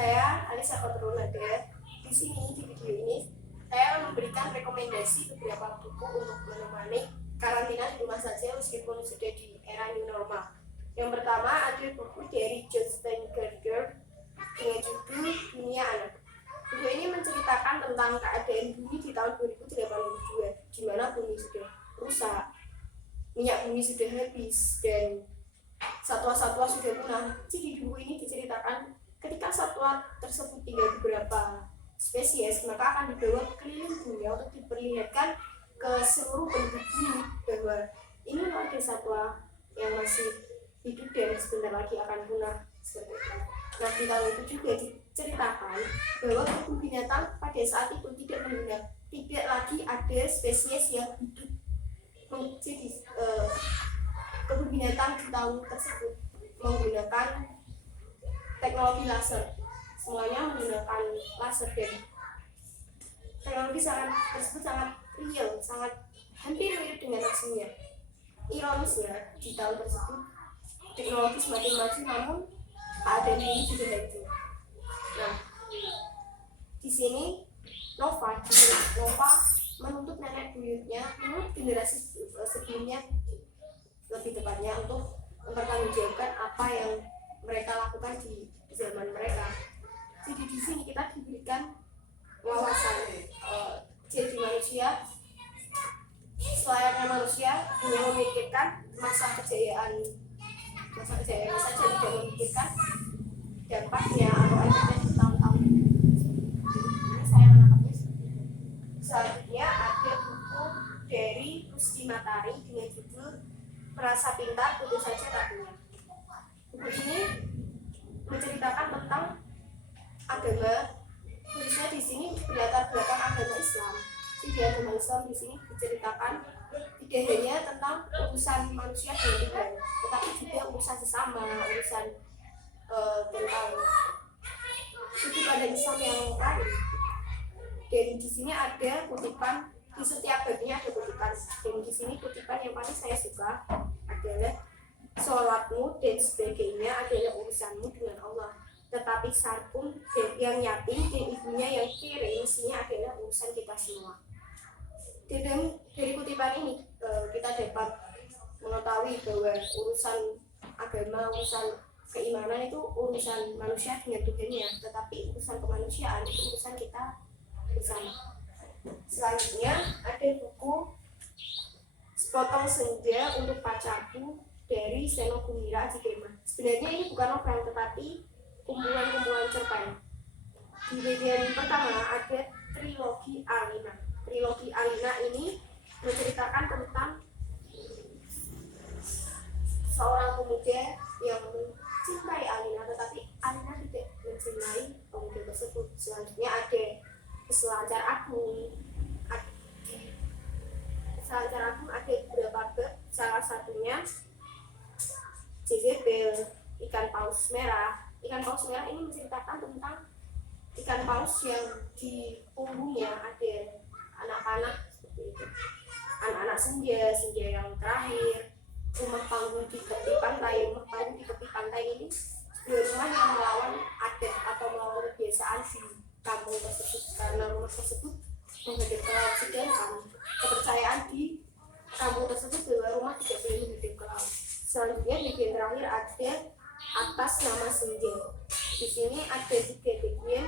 Saya Alisa Kotrunade. Di sini di video ini saya memberikan rekomendasi beberapa buku untuk menemani karantina di rumah saja meskipun sudah di era new normal. Yang pertama ada buku dari John Steinberger dengan judul Dunia Anak. Buku ini menceritakan tentang keadaan bumi di tahun 2082, di mana bumi sudah rusak, minyak bumi sudah habis, dan satwa-satwa sudah punah. Jadi di buku ini diceritakan ketika satwa tersebut tinggal beberapa spesies, maka akan dibawa keliling dunia untuk diperlihatkan ke seluruh penduduk bumi bahwa ini loh ada satwa yang masih hidup dan sebentar lagi akan punah. Nah, di tahun itu juga diceritakan bahwa kebun binatang pada saat itu tidak lagi ada spesies yang hidup. Jadi kebun binatang di tahun tersebut menggunakan teknologi laser, semuanya menggunakan laser, dan teknologi tersebut sangat real, sangat hampir mirip dengan aslinya. Ironisnya di tahun tersebut teknologi semakin maju, namun keadaan ini juga hancur. Nah, di sini Nova menuntut nenek buyutnya, menurut generasi sebelumnya lebih tepatnya, untuk mempertanggungjawabkan apa yang mereka lakukan di zaman mereka. Jadi di sini kita diberikan wawasan jadi manusia selayaknya manusia hanya memikirkan masa kejayaan saja, tidak memikirkan dampaknya atau efeknya di tahun-tahun. Ini saya menangkapnya seperti itu. Selanjutnya ada buku dari Rusdi Matari dengan judul Merasa Pintar Tentu Saja Tak Punya. Buku ini menceritakan tentang agama, khususnya di sini berlatar belakang agama Islam. Jadi agama Islam di sini diceritakan tidak hanya tentang urusan manusia dengan Tuhan, tetapi juga urusan sesama, urusan tentang suku pada Islam yang lain. Dan di sini ada kutipan, di setiap babnya ada kutipan. Dan di sini kutipan yang paling saya suka adalah sholatmu dan sebagainya adalah urusanmu dengan Allah, tetapi sarkum yang yatim dan ibunya yang kiri mestinya adalah urusan kita semua. Dan dari kutipan ini kita dapat mengetahui bahwa urusan agama, urusan keimanan itu urusan manusia dengan Tuhannya, tetapi urusan kemanusiaan itu urusan kita bersama. Selanjutnya ada buku Sepotong Senja Untuk Pacarku dari Seno Gumira Ajidema. Sebenarnya ini bukan novel, tetapi kumpulan-kumpulan cerpen. Di bagian pertama ada trilogi Alina. Trilogi Alina ini menceritakan tentang seorang pemuda yang mencintai Alina, tetapi Alina tidak mencintai pemuda tersebut. Selanjutnya ada Peselancar Agung. Di Peselancar Agung ada beberapa bab, salah satunya Jezebel, ikan paus merah. Ikan paus merah ini menceritakan tentang ikan paus yang di punggungnya ada anak-anak seperti itu. Anak-anak senja yang terakhir. Rumah panggung di tepi pantai. Rumah panggung di tepi pantai ini sebuah rumah yang melawan adat atau melawan kebiasaan di kampung tersebut, karena rumah tersebut menghadap ke laut, sedangkan kepercayaan di kampung tersebut bahwa rumah tidak boleh menghadap ke laut. Selanjutnya bagian terakhir ada Atas Nama Senja. Di sini ada 3 bagian: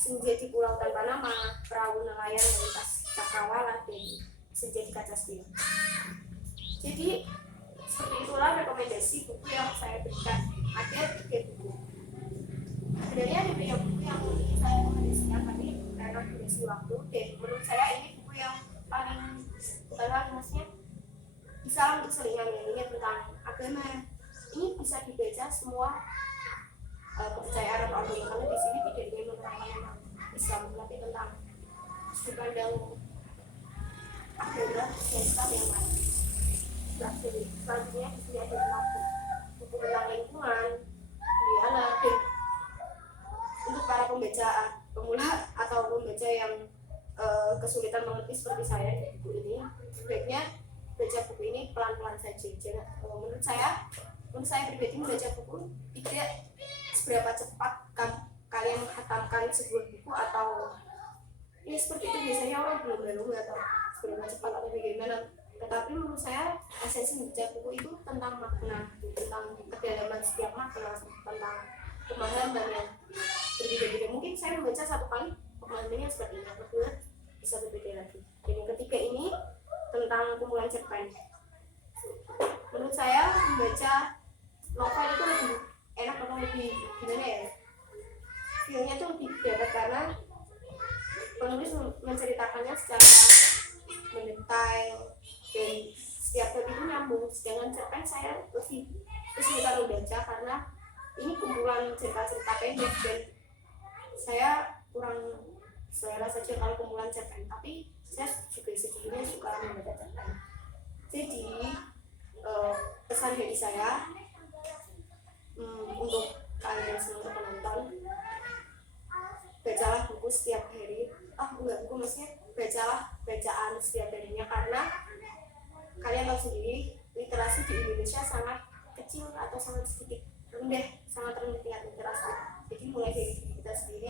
Senja di Pulau Tanpa Nama, Perahu Nelayan Lintas Cakrawala, dan Senja di Kaca Spion. Jadi seperti itulah rekomendasi buku yang saya berikan. Ada 3 buku. Sebenarnya ada banyak buku yang saya rekomendasikan, tapi karena durasi waktu, dan menurut saya ini buku yang paling maksudnya bisa untuk selingan tentang agama. Ini bisa dibaca semua kepercayaan atau agama, karena di sini tidak ingin menerangkan Islam, tapi tentang sudut pandang agama Islam yang lain. Selanjutnya di sini ada buku tentang lingkungan, dan untuk para pembaca pemula atau pembaca yang kesulitan mengerti seperti saya di buku ini, sebaiknya baca buku ini pelan-pelan saja. Menurut saya pribadi membaca buku tidak seberapa cepat kalian menghatamkan sebuah buku atau ini seperti itu biasanya orang belum baru atau sebelumnya cepat atau bagaimana. Tetapi menurut saya esensi membaca buku itu tentang makna, tentang kedalaman setiap makna, tentang pemahaman yang berbeda-beda. Mungkin saya membaca satu kali pemahamannya seperti ini, kedua bisa berbeda lagi. Dan yang ketiga ini tentang kumpulan cerpen. Menurut saya membaca novel itu lebih enak atau lebih gimana ya? Feelnya tuh lebih dapat karena penulis menceritakannya secara mendetail dan setiap bab itu nyambung. Sedangkan cerpen saya lebih kesulitan membaca karena ini kumpulan cerita-cerita pendek dan saya kurang selera saja kalau kumpulan cerpen, tapi saya juga sejujurnya suka membaca cerpen. Jadi pesan dari saya untuk kalian semua penonton, bacalah buku setiap hari. Enggak buku, maksudnya bacalah bacaan setiap harinya, karena kalian tahu sendiri literasi di Indonesia sangat kecil atau sangat sedikit, sangat rendah tingkat literasi. Jadi mulai dari diri kita sendiri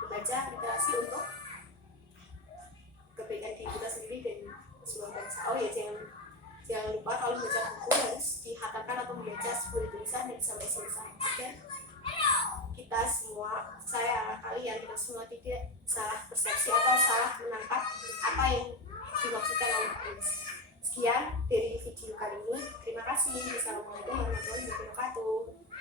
membaca literasi untuk kebaikan diri kita sendiri dan semua bangsa. Jangan lupa kalau membaca buku harus dihatamkan atau membaca sebuah tulisan dan sampai selesai. Dan kita semua, kalian kita semua tidak salah persepsi atau salah menangkap apa yang dimaksudkan oleh penulis. Sekian dari video kali ini. Terima kasih. Assalamualaikum warahmatullahi wabarakatuh.